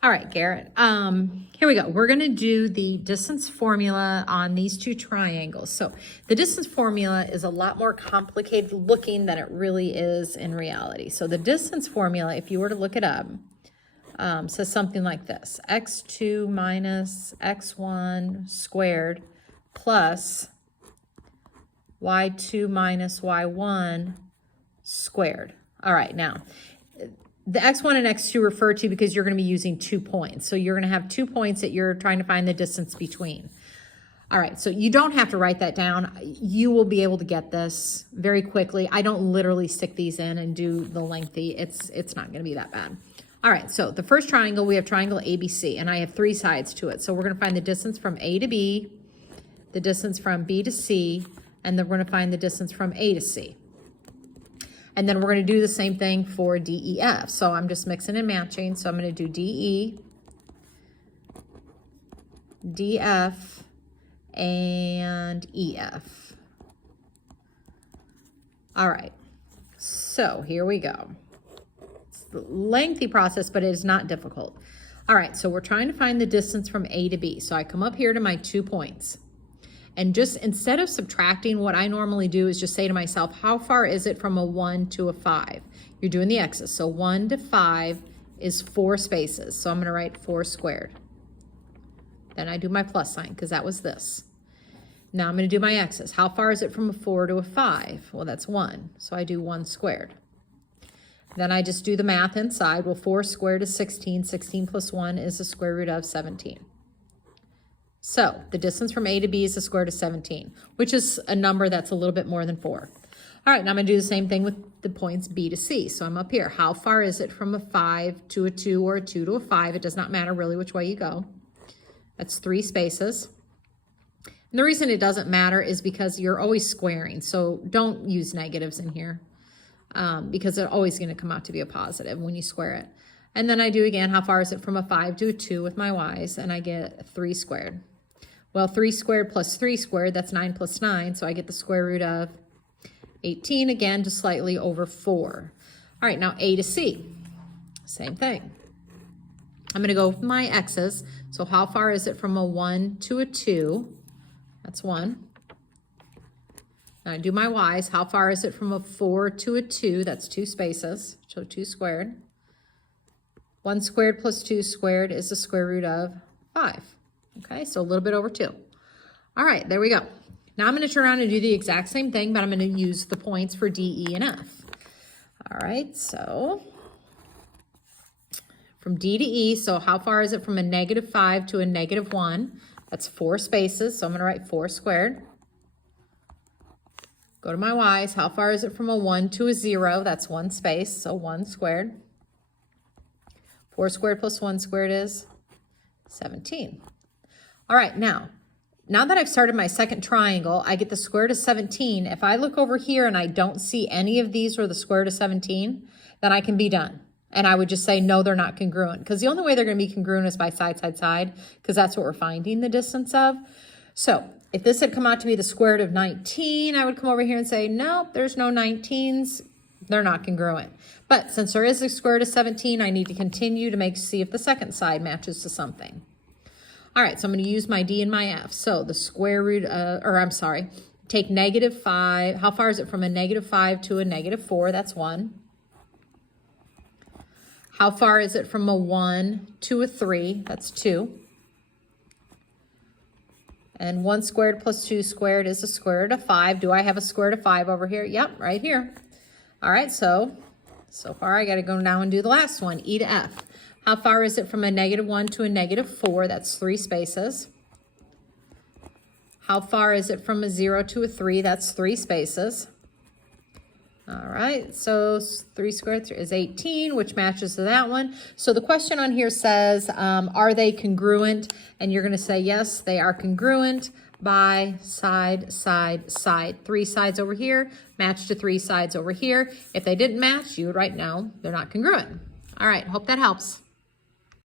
All right, Garrett. Here we go. We're going to do the distance formula on these two triangles. So the distance formula is a lot more complicated looking than it really is in reality. So the distance formula, if you were to look it up, says something like this: x2 minus x1 squared plus y2 minus y1 squared. All right, now the x1 and x2 refer to because you're going to be using 2 points. So you're going to have 2 points that you're trying to find the distance between. All right, so you don't have to write that down. You will be able to get this very quickly. I don't literally stick these in and do the lengthy. It's not going to be that bad. All right, so the first triangle, we have triangle ABC, and I have 3 sides to it. So we're going to find the distance from A to B, the distance from B to C, and then we're going to find the distance from A to C. And then we're going to do the same thing for DEF. So I'm just mixing and matching. So I'm going to do DE, DF, and EF. All right, so here we go. It's a lengthy process, but it is not difficult. All right, so we're trying to find the distance from A to B. So I come up here to my 2 points. And just instead of subtracting, what I normally do is just say to myself, how far is it from a 1 to a 5? You're doing the x's. So 1 to 5 is 4 spaces. So I'm going to write 4 squared. Then I do my plus sign because that was this. Now I'm going to do my x's. How far is it from a 4 to a 5? Well, that's 1. So I do 1 squared. Then I just do the math inside. Well, 4 squared is 16. 16 plus 1 is the square root of 17. So the distance from A to B is the square root of 17, which is a number that's a little bit more than 4. All right, now I'm going to do the same thing with the points B to C. So I'm up here. How far is it from a 5 to a 2 or a 2 to a 5? It does not matter really which way you go. That's 3 spaces. And the reason it doesn't matter is because you're always squaring. So don't use negatives in here because they're always going to come out to be a positive when you square it. And then I do again, how far is it from a 5 to a 2 with my y's, and I get 3 squared. Well, 3 squared plus 3 squared, that's 9 plus 9, so I get the square root of 18, again, just slightly over 4. All right, now A to C, same thing. I'm going to go with my x's. So how far is it from a 1 to a 2? That's 1. Now I do my y's. How far is it from a 4 to a 2? That's 2 spaces, so 2 squared. 1 squared plus 2 squared is the square root of 5. Okay, so a little bit over 2. All right, there we go. Now I'm going to turn around and do the exact same thing, but I'm going to use the points for D, E, and F. All right, so from D to E, so how far is it from a -5 to a -1? That's 4 spaces, so I'm going to write 4 squared. Go to my y's. How far is it from a 1 to a 0? That's 1 space, so 1 squared. 4 squared plus 1 squared is 17. All right, now that I've started my second triangle, I get the square root of 17. If I look over here and I don't see any of these or the square root of 17, then I can be done. And I would just say, no, they're not congruent. Because the only way they're going to be congruent is by side, side, side, because that's what we're finding the distance of. So if this had come out to be the square root of 19, I would come over here and say, no, there's no 19s. They're not congruent. But since there is a square root of 17, I need to continue to see if the second side matches to something. All right, so I'm going to use my D and my F. So the square root, take -5. How far is it from a -5 to a -4? That's 1. How far is it from a 1 to a 3? That's 2. And 1 squared plus 2 squared is the square root of 5. Do I have a square root of 5 over here? Yep, right here. All right, so far I got to go now and do the last one, E to F. How far is it from a -1 to a -4? That's 3 spaces. How far is it from a 0 to a 3? That's 3 spaces. All right, so 3 squared is 18, which matches to that one. So the question on here says, are they congruent? And you're going to say, yes, they are congruent by side, side, side. 3 sides over here match to 3 sides over here. If they didn't match, you would write no, they're not congruent. All right, hope that helps.